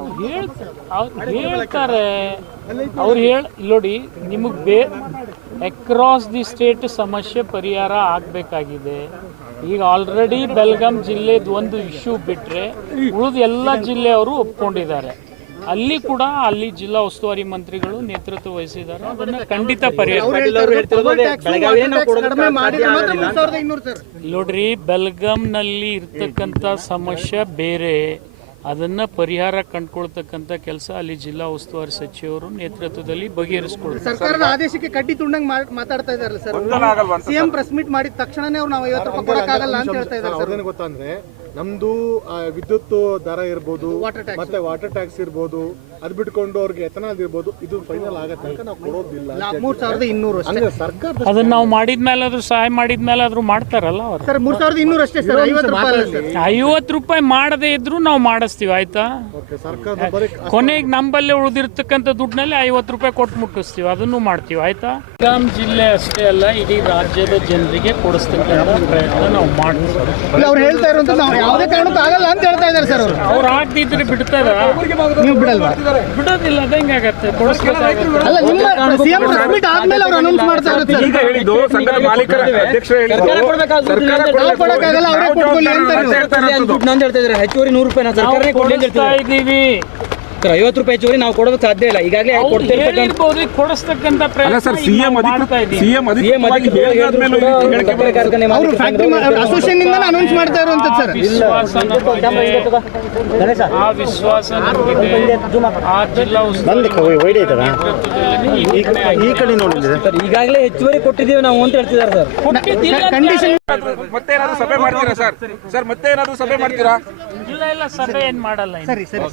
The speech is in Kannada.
ಅವರು. ಹೇಳ್ತಾರೆ ಅವ್ರು ಹೇಳ್ತಾರೆ. ಹೇಳ ನೋಡಿ, ನಿಮಗೆ ಬೇ ಅಕ್ರಾಸ್ ದಿ ಸ್ಟೇಟ್ ಸಮಸ್ಯೆ ಪರಿಹಾರ ಆಗಬೇಕಾಗಿದೆ. ಈಗ ಆಲ್ರೆಡಿ ಬೆಲ್ಗಾಮ್ ಜಿಲ್ಲೆದು ಒಂದು ಇಶ್ಯೂ ಬಿಟ್ಟರೆ ಉಳಿದ ಎಲ್ಲ ಜಿಲ್ಲೆಯವರು ಒಪ್ಕೊಂಡಿದ್ದಾರೆ. ಅಲ್ಲಿ ಕೂಡ ಅಲ್ಲಿ ಜಿಲ್ಲಾ ಉಸ್ತುವಾರಿ ಮಂತ್ರಿಗಳು ನೇತೃತ್ವ ವಹಿಸಿದ್ದಾರೆ. ಅದನ್ನ ಖಂಡಿತ ಪರಿಹಾರ ಇರ್ತಕ್ಕಂತ. ನೋಡ್ರಿ ಬೆಲ್ಗಾಂನಲ್ಲಿ ಇರ್ತಕ್ಕಂಥ ಸಮಸ್ಯೆ ಬೇರೆ. ಅದನ್ನ ಪರಿಹಾರ ಕಂಡುಕೊಳ್ತಕ್ಕಂತ ಕೆಲಸ ಅಲ್ಲಿ ಜಿಲ್ಲಾ ಉಸ್ತುವಾರಿ ಸಚಿವರು ನೇತೃತ್ವದಲ್ಲಿ ಬಗೆಹರಿಸಿಕೊಳ್ತಾರೆ ಸರ್ಕಾರದ ಆದೇಶಕ್ಕೆ ಕಡ್ಡಿ ತುಂಡಂಗ್ ಮಾತಾಡ್ತಾ ಇದಾರಲ್ಲ ಸರ್. ಸಿಎಂ ಪ್ರೆಸ್ ಮೀಟ್ ಮಾಡಿದ ತಕ್ಷಣನೇ ಅವ್ರು ನಾವು ಐವತ್ತು ರೂಪಾಯಿ ಕೊಡಕ್ಕಾಗಲ್ಲ ಅಂತ ಹೇಳ್ತಾ ಇದ್ದಾರೆ ಆ, ವಿದ್ಯುತ್ ದರ ಇರ್ಬೋದು ಮತ್ತೆ ವಾಟರ್ ಟ್ಯಾಕ್ಸ್ ಇರ್ಬೋದು ಅದ್ ಬಿಟ್ಕೊಂಡು ಅವ್ರಿಗೆ ಎಥನಾಲ್ ಇರ್ಬೋದು ಇದು ಫೈನಲ್ ಆಗತ್ತೆ. ತನಕ ನಾವು ಕೊಡೋದಿಲ್ಲ ಮೂರು ಸಾವಿರದ ಇನ್ನೂರು ಅಷ್ಟೇ. ಅಂದ್ರೆ ಸರ್ಕಾರ ಅದನ್ನ ನಾವು ಮಾಡಿದ್ಮೇಲೆ ಆದ್ರೂ ಸಹಾಯ ಮಾಡಿದ್ಮೇಲೆ ಆದ್ರೂ ಮಾಡ್ತಾರಲ್ಲ ಅವರು. ಸರ್ ಮೂರ್ ಸಾವಿರದ ಇನ್ನೂರು ಅಷ್ಟೇ ಸರ್ ಐವತ್ತು ರೂಪಾಯಿ ಸರ್. ಐವತ್ತು ರೂಪಾಯಿ ಮಾಡದೇ ಇದ್ರು ನಾವು ಮಾಡಿಸ್ತೀವಿ ಆಯ್ತಾ? ಕೊನೆಗೆ ನಂಬಲ್ಲಿ ಉಳಿದಿರ್ತಕ್ಕಂಥ ದುಡ್ಡಿನಲ್ಲಿ ಐವತ್ತು ರೂಪಾಯಿ ಕೊಟ್ಟು ಮುಟ್ಟಿಸ್ತೀವಿ ಅದನ್ನು ಮಾಡ್ತೀವಿ ಆಯ್ತಾ? ಬೆಳಗಾಂ ಜಿಲ್ಲೆ ಅಷ್ಟೇ ಅಲ್ಲ ಇಡೀ ರಾಜ್ಯದ ಜನರಿಗೆ ಕೊಡಿಸ್ತಕ್ಕಂಥ ಪ್ರಯತ್ನ ನಾವು ಮಾಡ್ತೀವಿ. ಅವ್ರು ಹೇಳ್ತಾ ಇರುವಂತ ನಾವು ಯಾವುದೇ ಕಾರಣಕ್ಕೂ ಆಗಲ್ಲ ಅಂತ ಹೇಳ್ತಾ ಇದ್ದಾರೆ ಸರ್ ಅವರು. ಅವ್ರು ಆಗ್ತಿದ್ರೆ ಬಿಡ್ತಾರ? ನೀವು ಬಿಡಲ್ವಾ? ಬಿಡೋದಿಲ್ಲ ಅಲ್ಲ ನಿಮ್ಮ ಸಿಎಂ ಸಬ್ಮಿಟ್ ಆದ್ಮೇಲೆ ಅವ್ರು ಅನೌನ್ಸ್ ಮಾಡ್ತಾ ಇರೋದು ಸರ್. ಈಗ ಹೇಳಿದ್ದು ಸಂಘದ ಮಾಲೀಕರ ಅಧ್ಯಕ್ಷರು ಹೇಳಿದ್ದು ಸರ್ಕಾರ ನಾವು ಕೊಡಕ್ಕಾಗಲ್ಲ ಅವರೇ ಕೊಟ್ಕೊಳ್ಳಿ ಅಂತ ನೀವು. ಅಂತ ಹೇಳ್ತಾ ಇದ್ದಾರೆ ಹೆಚ್ಚುವರಿ ನೂರು ರೂಪಾಯಿ ಸರ್ಕಾರನೇ ಕೊಡ್ಲಿ ಅಂತ ಇದ್ದೀವಿ. ಸರ್ ಐವತ್ತು ರೂಪಾಯಿ ಚೋರಿ ನಾವು ಕೊಡೋದಕ್ಕೆ ಸಾಧ್ಯ ಇಲ್ಲ. ಈಗಾಗಲೇ ಅವ್ರು ಕೊಡ್ತಿರ್ತಕ್ಕಂಥ ಹೇಳಿರ್ಬೋದು ಕೊಡಿಸ್ತಕ್ಕಂಥ ಅಲ್ಲ ಪ್ರಯತ್ನ ಸರ್ ಈಗ ಸಿಎಂ ನಾವು ಮಾಡ್ತಾ ಇದ್ದೀವಿ ಸಿಎಂ ಸಿಎಂ ಅಧಿಕೃತವಾಗಿ ಹೇಳಿದ್ಮೇಲೆ ಈ ಹೇಳಿಕೆ ಕಾರ್ಖಾನೆ ಅವರು ಮಾಲೀಕರ ಫ್ಯಾಕ್ಟ್ರಿ ಅಸೋಸಿಯೇಷನ್ ಇಂದ ಅನೌನ್ಸ್ ಮಾಡ್ತಾ ಇರುವಂತದ್ದು ಸರ್. ವಿಶ್ವಾಸ. ಆ ವಿಶ್ವಾಸ ನಮಗಿದೆ. ಆ ಜಿಲ್ಲಾ ಉಸ್ತುವಾರಿ ನೇತೃತ್ವದಲ್ಲಿ ಈ ಆಗಿದೆ. ಕಡೆ ಸರ್ ಈಗಾಗಲೇ ಹೆಚ್ಚುವರಿ ಕೊಟ್ಟಿದ್ದೀವಿ ನಾವು ಅಂತ ಹೇಳ್ತಿದ್ದಾರೆ ಸರ್. ಕೊಟ್ಟಿದ್ದಿಲ್ಲ ಅಂತ ಕಂಡೀಷನ್ ಮತ್ತೆ ಏನಾದ್ರು ಸಭೆ ಮಾಡ್ತೀರಾ ಸರ್? ಸರ್ ಮತ್ತೆ ಏನಾದ್ರು ಸಭೆ ಮಾಡ್ತೀರಾ? ಇಲ್ಲ ಇಲ್ಲ ಸಭೆ ಏನ್ ಮಾಡಲ್ಲ ಇನ್ನು. ಸರಿ ಸರಿ.